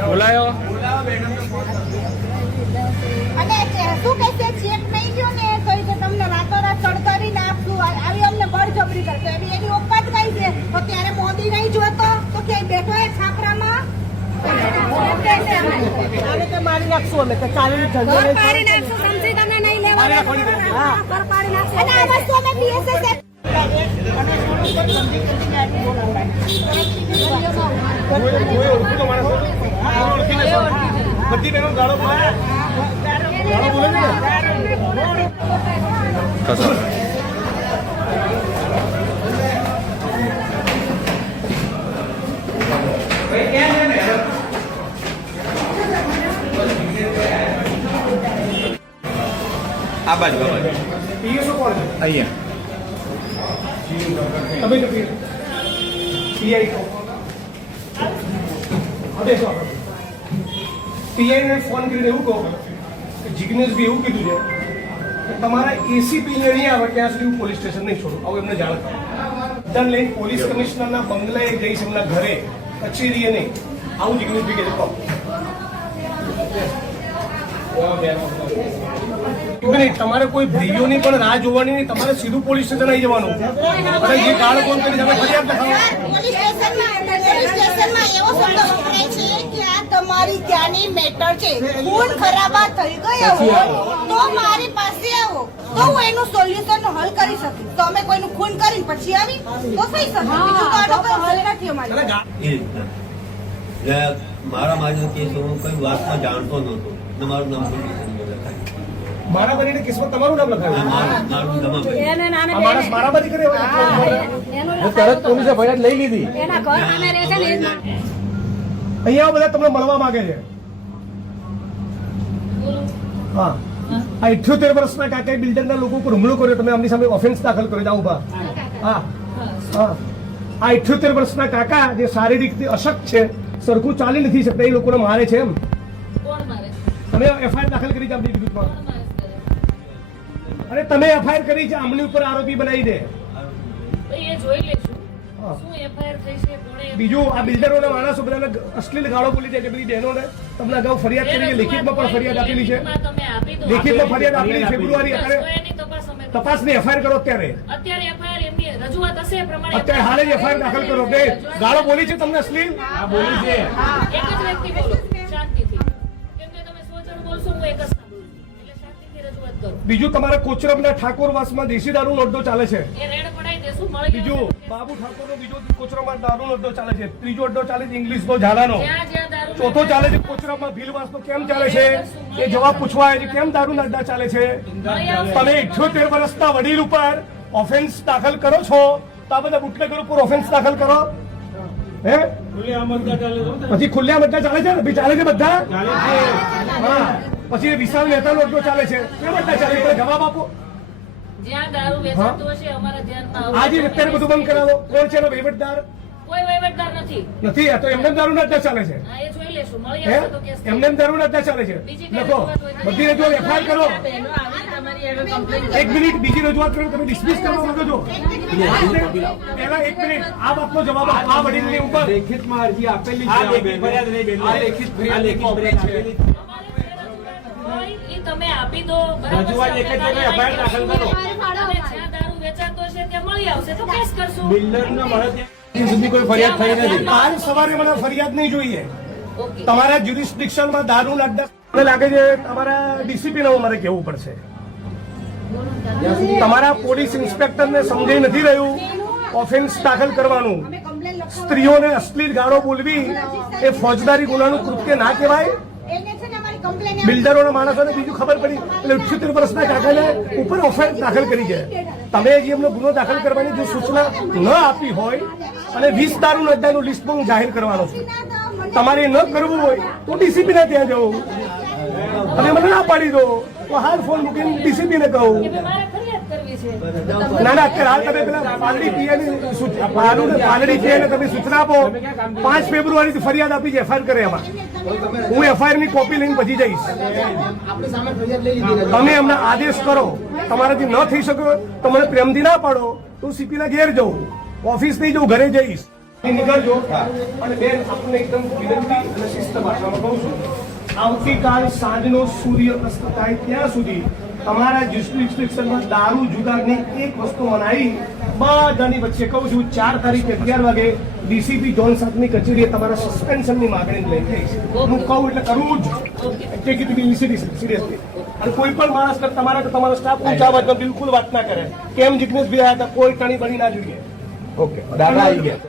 બોલાયો અને શું કે છે ચેક નહીં ગયો ને તો તમને રાતોરાત સડકરીને આપશું આવી અમને બળજબરી કરતો એની ઓકાત કઈ છે તો ત્યારે મોદી નહીં જોતો તો ક્યાંય બેઠો એ છાપરામાં મારી નાખશું અમે ચાલી નાખશું સમજી તમે નહીં લેવા અને આ વસ્તુ અમે બીએસએસ બધી બહેનો ગાળો બોલે ને આ બાજુ પીએસઓ કોણ છે અહીંયા તમે પીઆઈ પીઆઈને ફોન કરીને એવું કહો કે જિગ્નેશભાઈ એવું કીધું છે કે તમારા એસીપી નહીં આવે ત્યાં સુધી હું પોલીસ સ્ટેશન નહીં છોડું આવું એમને જાણ કરો ધન લઈને પોલીસ કમિશનરના બંગલાએ જઈશ એમના ઘરે કચેરીએ નહીં આવું જિગ્નેશભાઈ કહે કહો તમારે કોઈ ભાઈઓની પણ રાહ જોવાની નહીં તમારે સીધું પોલીસ સ્ટેશન આવી જવાનું અને જે ગાળ કોણ કરી તમે ફરિયાદ તમારી ત્યાંની મેટર છે ખૂન ખરાબા થઈ ગયો હોય તો મારી પાસે આવો તો હું એનું સોલ્યુશન હલ કરી શકીશ તો અમે કોઈનું ખૂન કરી પછી આવી તો થઈ શકે બીજું તો આનો કોઈ હલ નથી અમારી મારા મારી કેસ હું કઈ વાતમાં જાણતો નહોતો ને મારું નામ મારા બનીને કેસમાં તમારું નામ લખાવ્યું મારામારી કરે તરત પોલીસે ફરિયાદ લઈ લીધી અહીંયા બધા તમને મળવા માંગે છે હા આ 78 વર્ષના કાકા બિલ્ડરના લોકો ઉપર હુમલો કર્યો તમે આમની સામે ઓફેન્સ દાખલ કર્યો જાઓ ઉભા હા હા આ 78 વર્ષના કાકા જે શારીરિક અશક્ત છે સરખું ચાલી નથી શકતા એ લોકોને મારે છે એમ તમે એફઆઈઆર દાખલ કરી છે આમની વિરુદ્ધમાં અને તમે એફઆઈઆર કરી છે આમની ઉપર આરોપી બનાવી દે બીજું આ બિલ્ડરોના માણસો બધાને અશ્લીલ ગાળો બોલી છે કે બધી બહેનોને તમને અગાઉ ફરિયાદ કરી છે લેખિતમાં પણ ફરિયાદ આપેલી છે લેખિતમાં ફરિયાદ આપેલી ફેબ્રુઆરી અત્યારે તપાસની એફઆઈઆર કરો અત્યારે અત્યારે હાલે જ એફઆઈઆર દાખલ કરો કે ગાળો બોલી છે તમને અશ્લીલ બોલી છે બીજું તમારા કોચરબના ઠાકોરવાસમાં દેશી દારૂનો અડ્ડો ચાલે છે બીજું બાબુ ઠાકોરનો બીજો કોચરબમાં દારૂનો અડ્ડો ચાલે છે ત્રીજો અડ્ડો ચાલે છે ઇંગ્લિશનો ઝાલાનો ચોથો ચાલે છે કોચરબમાં ભીલવાસનો કેમ ચાલે છે એ જવાબ પૂછવા આવે છે કેમ દારૂના અડ્ડા ચાલે છે તમે 78 વર્ષના વડીલ ઉપર ઓફેન્સ દાખલ કરો છો તો આ બધા બુટલેગર ઉપર ઓફેન્સ દાખલ કરો હે પછી ખુલ્લેઆમ અડ્ડા ચાલે છે ને ચાલે છે બધા હા પછી વિશાલ મહેતાનો અડ્ડો ચાલે છે કેમ અડ્ડા ચાલે છે જવાબ આપો જ્યાં દારૂ વેચાતો હશે અમારા ધ્યાનમાં આજે અત્યારે બધું બંધ કરાવો કોણ છે એનો વહીવટદાર કોઈ વહીવટદાર નથી આ તો એમને દારૂના અડ્ડા ચાલે છે હા એ જોઈ લેશું મળી આવશે તો કેસ એમને દારૂના અડ્ડા ચાલે છે લખો બધી રજૂઆત એફઆઈઆર કરો એક મિનિટ બીજી રજૂઆત કરો તમે ડિસમિસ કરવા માંગો છો પહેલા એક મિનિટ આ બાબતનો જવાબ આ વડીલની ઉપર લેખિતમાં અરજી આપેલી છે લેખિત ફરિયાદ તમે આપી દો રજૂઆત એક જ જગ્યાએ એફઆઈઆર દાખલ કરો જ્યાં દારૂ વેચાતો હશે ત્યાં મળી આવશે તો કેસ કરશું બિલ્ડરનો મળે ત્યાં સુધી કોઈ ફરિયાદ થઈ નથી કાલ સવારે મને ફરિયાદ નહીં જોઈએ તમારા જ્યુરિસ્ડિક્શનમાં દારૂના અડ્ડા મને લાગે છે તમારા ડીસીપીને મારે કહેવું પડશે તમારા પોલીસ ઇન્સ્પેક્ટરને સમજાઈ નથી રહ્યું ઓફેન્સ દાખલ કરવાનું સ્ત્રીઓને અશ્લીલ ગાળો બોલવી એ ફોજદારી ગુનાનું કૃત્ય ના કહેવાય બિલ્ડરોના માણસોને બીજું ખબર પડી એટલે 78 વર્ષના કાકાને ઉપર ઓફેન્સ દાખલ કરી છે તમે જે એમનો ગુનો દાખલ કરવાની જો સૂચના ન આપી હોય અને 20 દારૂના અડ્ડાનું લિસ્ટ પણ જાહેર કરવાનો છે તમારે ન કરવું હોય તો ડીસીપીને ત્યાં જવું તમે મને ના પાડી દો તો હાલ ફોન મૂકીને ડીસીપીને કહું ના ના અત્યારે હાલ તમે પેલા પાલડી પાલડી પીએ તમે સૂચના આપો 5 ફેબ્રુઆરીથી ફરિયાદ આપી છે એફઆઈઆર કરે એમાં હું એફઆઈઆર ની કોપી લઈને પછી જઈશ તમે એમને આદેશ કરો તમારાથી ન થઈ શકો તો મને પ્રેમથી ના પાડો તો સીપી ના ઘેર જવું ઓફિસ નહીં જવું ઘરે જઈશ નીકળજો અને બેન આપણને એકદમ વિનંતી અને શિસ્ત ભાષામાં કહું છું આવતીકાલ સાંજનો સૂર્ય અસ્ત થાય ત્યાં સુધી તમારા જ્યુરિસ્ડિક્શનમાં દારૂ જુગારની એક વસ્તુ મનાઈ બધાની વચ્ચે કહું છું 4 તારીખે 11 વાગે ડીસીપી જોન સાથની કચેરીએ તમારા સસ્પેન્શનની માગણી લઈ જઈશ હું કહું એટલે કરવું જ ટેક ઇટ સિરિયસલી અને કોઈ પણ માણસ તમારો સ્ટાફ ઊંચા અવાજમાં બિલકુલ વાત ના કરે કેમ જિગ્નેશભાઈ આવ્યા હતા કોઈ ટણી બની ના જોઈએ ઓકે દાદા આવી ગયા